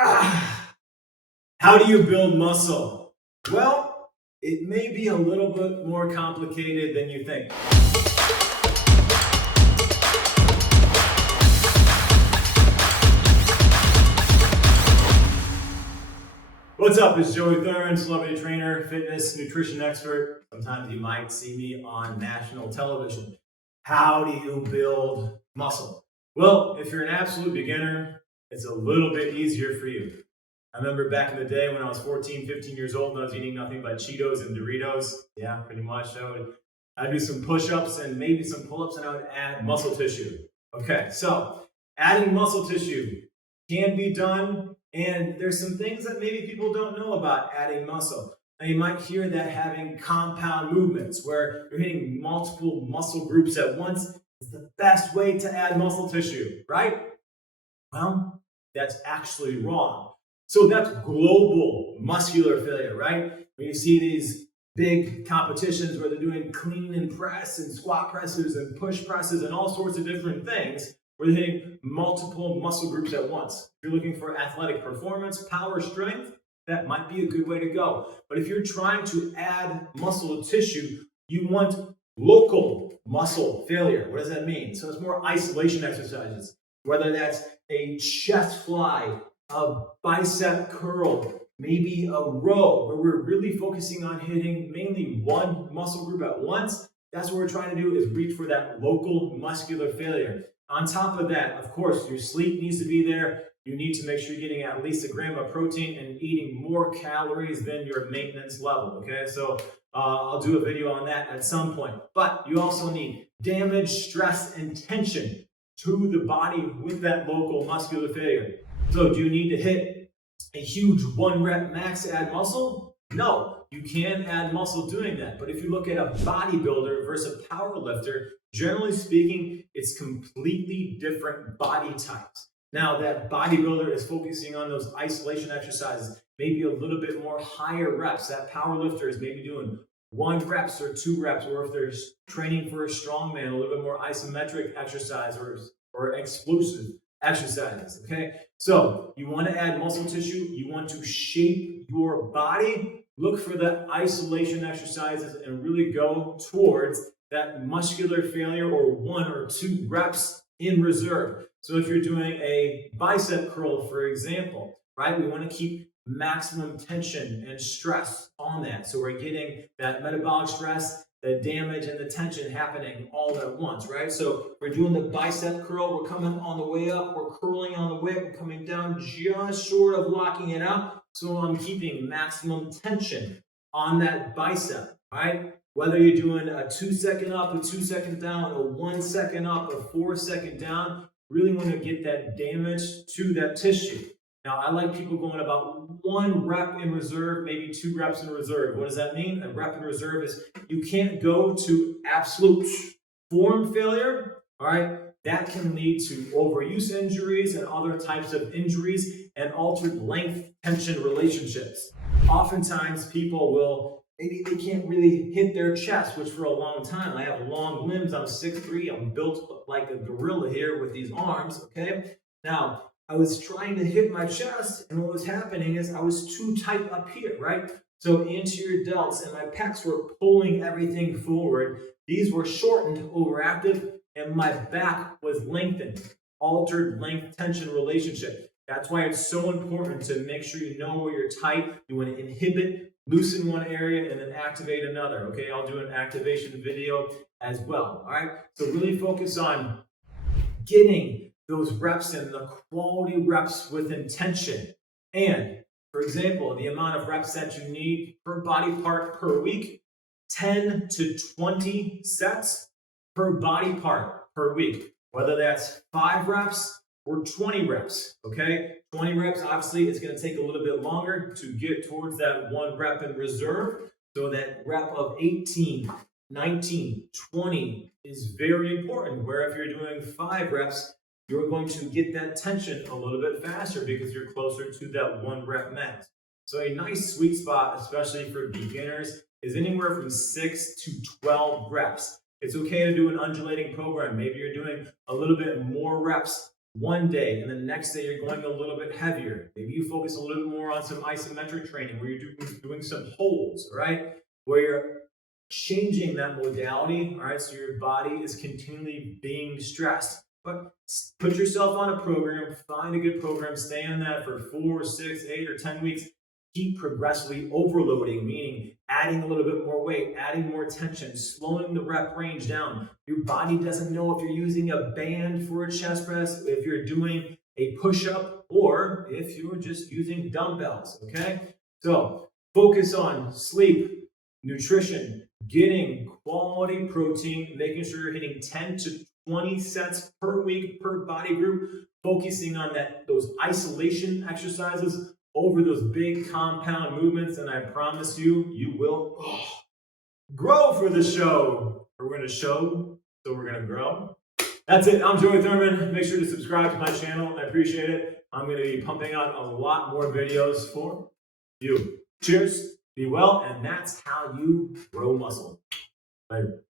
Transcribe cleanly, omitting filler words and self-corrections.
How do you build muscle? Well, it may be a little bit more complicated than you think. What's up? It's Joey Thurman, celebrity trainer, fitness, nutrition expert. Sometimes you might see me on national television. How do you build muscle? Well, if you're an absolute beginner, it's a little bit easier for you. I remember back in the day when I was 14, 15 years old and I was eating nothing but Cheetos and Doritos. Yeah, pretty much. I'd do some push-ups and maybe some pull-ups and I would add muscle tissue. Okay, so adding muscle tissue can be done, and there's some things that maybe people don't know about adding muscle. Now you might hear that having compound movements where you're hitting multiple muscle groups at once is the best way to add muscle tissue, right? Well, that's actually wrong. So that's global muscular failure, right? When you see these big competitions where they're doing clean and press and squat presses and push presses and all sorts of different things, where they're hitting multiple muscle groups at once. If you're looking for athletic performance, power, strength, that might be a good way to go. But if you're trying to add muscle tissue, you want local muscle failure. What does that mean? So it's more isolation exercises, whether that's a chest fly, a bicep curl, maybe a row, where we're really focusing on hitting mainly one muscle group at once. That's what we're trying to do, is reach for that local muscular failure. On top of that, of course, your sleep needs to be there. You need to make sure you're getting at least a gram of protein and eating more calories than your maintenance level, okay? So I'll do a video on that at some point. But you also need damage, stress, and tension to the body with that local muscular failure. So do you need to hit a huge 1 rep max to add muscle? No, you can add muscle doing that. But if you look at a bodybuilder versus a power lifter, generally speaking, it's completely different body types. Now, that bodybuilder is focusing on those isolation exercises, maybe a little bit more higher reps. That power lifter is maybe doing 1 reps or 2 reps, or if they're training for a strongman, a little bit more isometric exercise or explosive exercises, okay? So you want to add muscle tissue, you want to shape your body, look for the isolation exercises and really go towards that muscular failure or 1 or 2 reps in reserve. So if you're doing a bicep curl, for example, right, we want to keep maximum tension and stress on that. So we're getting that metabolic stress, the damage and the tension happening all at once, right? So we're doing the bicep curl, we're coming on the way up, we're curling on the way up, we're coming down, just short of locking it out. So I'm keeping maximum tension on that bicep, right? Whether you're doing a 2 second up, a 2 second down, a 1 second up, a 4 second down, really want to get that damage to that tissue. Now, I like people going about 1 rep in reserve, maybe 2 reps in reserve. What does that mean? A rep in reserve is you can't go to absolute form failure, all right? That can lead to overuse injuries and other types of injuries and altered length tension relationships. Oftentimes, people will, maybe they can't really hit their chest, which for a long time, I have long limbs, I'm 6'3", I'm built like a gorilla here with these arms, okay? Now, I was trying to hit my chest, and what was happening is I was too tight up here, right? So anterior delts and my pecs were pulling everything forward. These were shortened, overactive, and my back was lengthened, altered length tension relationship. That's why it's so important to make sure you know where you're tight. You want to inhibit, loosen one area, and then activate another, okay? I'll do an activation video as well, all right? So really focus on getting those reps in, the quality reps with intention. And for example, the amount of reps that you need per body part per week, 10 to 20 sets per body part per week, whether that's 5 reps or 20 reps, okay? 20 reps, obviously, it's gonna take a little bit longer to get towards that 1 rep in reserve. So that rep of 18, 19, 20 is very important, where if you're doing 5 reps, you're going to get that tension a little bit faster because you're closer to that 1 rep max. So a nice sweet spot, especially for beginners, is anywhere from 6 to 12 reps. It's okay to do an undulating program. Maybe you're doing a little bit more reps one day, and then the next day you're going a little bit heavier. Maybe you focus a little bit more on some isometric training where you're doing some holds, right? Where you're changing that modality, all right? So your body is continually being stressed. But put yourself on a program, find a good program, stay on that for 4, 6, 8, or 10 weeks. Keep progressively overloading, meaning adding a little bit more weight, adding more tension, slowing the rep range down. Your body doesn't know if you're using a band for a chest press, if you're doing a push-up, or if you're just using dumbbells, okay? So focus on sleep, nutrition, getting quality protein, making sure you're hitting 10 to 20 sets per week per body group, focusing on those isolation exercises over those big compound movements, and I promise you, you will grow for the show. We're going to show, so we're going to grow. That's it. I'm Joey Thurman. Make sure to subscribe to my channel. I appreciate it. I'm going to be pumping out a lot more videos for you. Cheers, be well, and that's how you grow muscle. Later.